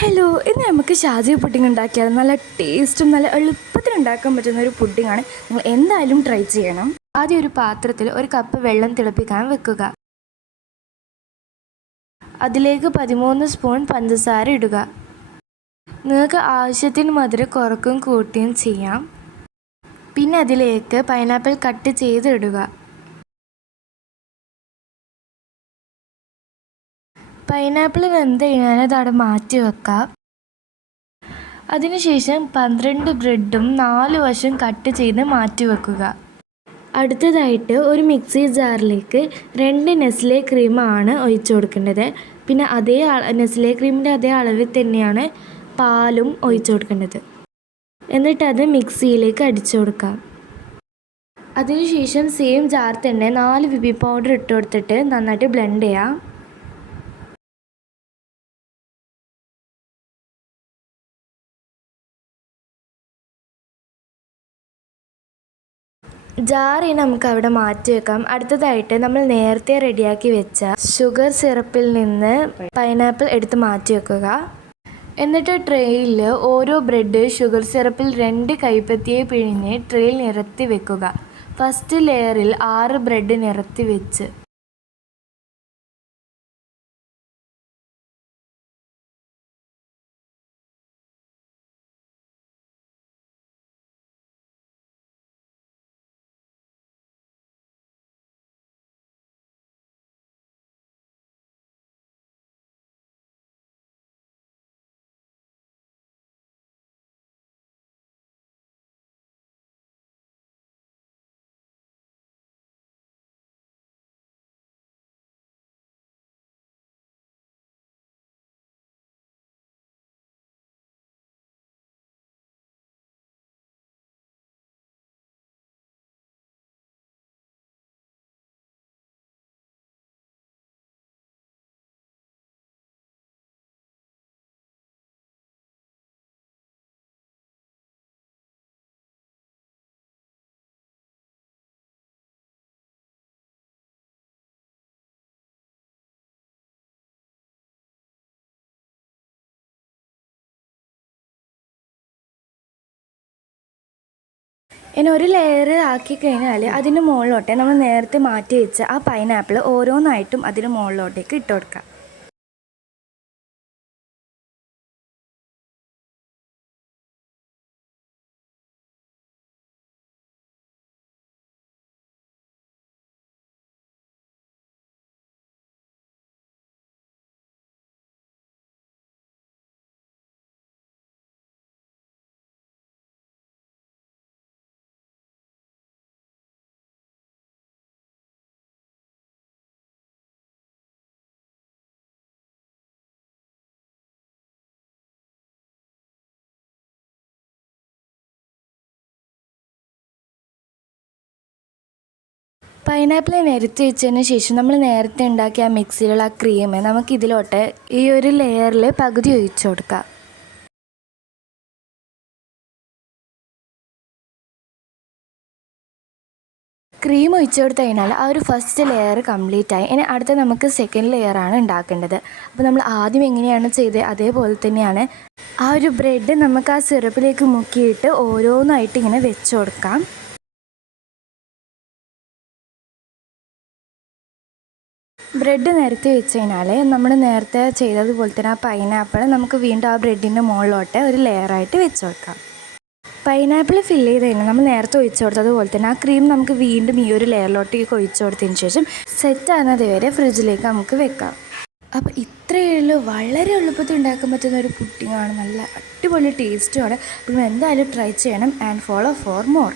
Hello, ഇന്ന് നമുക്ക് Shaji pudding ഉണ്ടാക്കിയാൽ നല്ല ടേസ്റ്റും നല്ല എളുപ്പത്തിൽ ഉണ്ടാക്കാൻ പറ്റുന്ന ഒരു പുഡിംഗാണ്. നിങ്ങൾ എന്തായാലും ട്രൈ ചെയ്യണം. ആദ്യം ഒരു പാത്രത്തിൽ 1 കപ്പ് വെള്ളം തിളപ്പിക്കാൻ വെക്കുക. അതിലേക്ക് 13 സ്പൂൺ പഞ്ചസാര ഇടുക. നിങ്ങൾക്ക് ആവശ്യത്തിന് മധുരം കുറക്കും കൂട്ടുകയും ചെയ്യാം. പിന്നെ അതിലേക്ക് പൈനാപ്പിൾ കട്ട് ചെയ്ത് ഇടുക. പൈനാപ്പിൾ വെന്ത് കഴിഞ്ഞാൽ അതവിടെ മാറ്റി വെക്കാം. അതിനുശേഷം 12 ബ്രെഡും 4 വശം കട്ട് ചെയ്ത് മാറ്റി വെക്കുക. അടുത്തതായിട്ട് ഒരു മിക്സി ജാറിലേക്ക് 2 നെസ്ലെ ക്രീമാണ് ഒഴിച്ചു കൊടുക്കേണ്ടത്. പിന്നെ നെസ്ലെ ക്രീമിൻ്റെ അതേ അളവിൽ തന്നെയാണ് പാലും ഒഴിച്ചു കൊടുക്കേണ്ടത്. എന്നിട്ട് അത് മിക്സിയിലേക്ക് അടിച്ചു കൊടുക്കാം. അതിനുശേഷം സെയിം ജാർ തന്നെ 4 വിപ്പിംഗ് പൗഡർ ഇട്ട് കൊടുത്തിട്ട് നന്നായിട്ട് ബ്ലെൻഡ് ചെയ്യാം. ജാറിന് നമുക്ക് അവിടെ മാറ്റി വെക്കാം. അടുത്തതായിട്ട് നമ്മൾ നേരത്തെ റെഡിയാക്കി വെച്ച ഷുഗർ സിറപ്പിൽ നിന്ന് പൈനാപ്പിൾ എടുത്ത് മാറ്റി വെക്കുക. എന്നിട്ട് ട്രേയിൽ ഓരോ ബ്രെഡ് ഷുഗർ സിറപ്പിൽ 2 കൈപ്പത്തിയെ പിഴിഞ്ഞ് ട്രേയിൽ നിരത്തി വെക്കുക. ഫസ്റ്റ് ലെയറിൽ 6 ബ്രെഡ് നിരത്തി വെച്ച് ഇനി ഒരു ലെയർ ആക്കി കഴിഞ്ഞാൽ അതിന് മുകളിലോട്ട് നമ്മൾ നേരത്തെ മാറ്റി വെച്ച ആ പൈനാപ്പിൾ ഓരോന്നായിട്ടും അതിന് മുകളിലോട്ടേക്ക് ഇട്ട് കൊടുക്കാം. പൈനാപ്പിൾ നിരത്തി വെച്ചതിന് ശേഷം നമ്മൾ നേരത്തെ ഉണ്ടാക്കിയ ആ മിക്സിയിലുള്ള ആ ക്രീം നമുക്കിതിലോട്ട് ഈ ഒരു ലെയറിൽ പകുതി ഒഴിച്ചു കൊടുക്കാം. ക്രീം ഒഴിച്ചു കൊടുത്തു കഴിഞ്ഞാൽ ആ ഒരു ഫസ്റ്റ് ലെയർ കംപ്ലീറ്റ് ആയി. ഇനി അടുത്ത നമുക്ക് സെക്കൻഡ് ലെയറാണ് ഉണ്ടാക്കേണ്ടത്. അപ്പോൾ നമ്മൾ ആദ്യം എങ്ങനെയാണ് ചെയ്തത് അതേപോലെ തന്നെയാണ് ആ ഒരു ബ്രെഡ് നമുക്ക് ആ സിറപ്പിലേക്ക് മുക്കിയിട്ട് ഓരോന്നായിട്ട് ഇങ്ങനെ വെച്ച് കൊടുക്കാം. ബ്രെഡ് നിരത്തി വെച്ച് കഴിഞ്ഞാൽ നമ്മൾ നേരത്തെ ചെയ്തതുപോലെ തന്നെ ആ പൈനാപ്പിൾ നമുക്ക് വീണ്ടും ആ ബ്രെഡിൻ്റെ മുകളിലോട്ട് ഒരു ലെയറായിട്ട് വെച്ച് കൊടുക്കാം. പൈനാപ്പിൾ ഫില്ല് ചെയ്ത് കഴിഞ്ഞാൽ നമ്മൾ നേരത്തെ ഒഴിച്ചു കൊടുത്തതുപോലെ തന്നെ ആ ക്രീം നമുക്ക് വീണ്ടും ഈ ഒരു ലെയറിലോട്ടേക്ക് ഒഴിച്ചു കൊടുത്തതിന് ശേഷം സെറ്റ് ആകുന്നത് വരെ ഫ്രിഡ്ജിലേക്ക് നമുക്ക് വെക്കാം. അപ്പോൾ ഇത്രയേ ഉള്ളൂ. വളരെ എളുപ്പത്തിൽ ഉണ്ടാക്കാൻ പറ്റുന്ന ഒരു പുഡിംഗാണ്. നല്ല അടിപൊളി ടേസ്റ്റുമാണ്. അപ്പോൾ എന്തായാലും ട്രൈ ചെയ്യണം. And follow for more.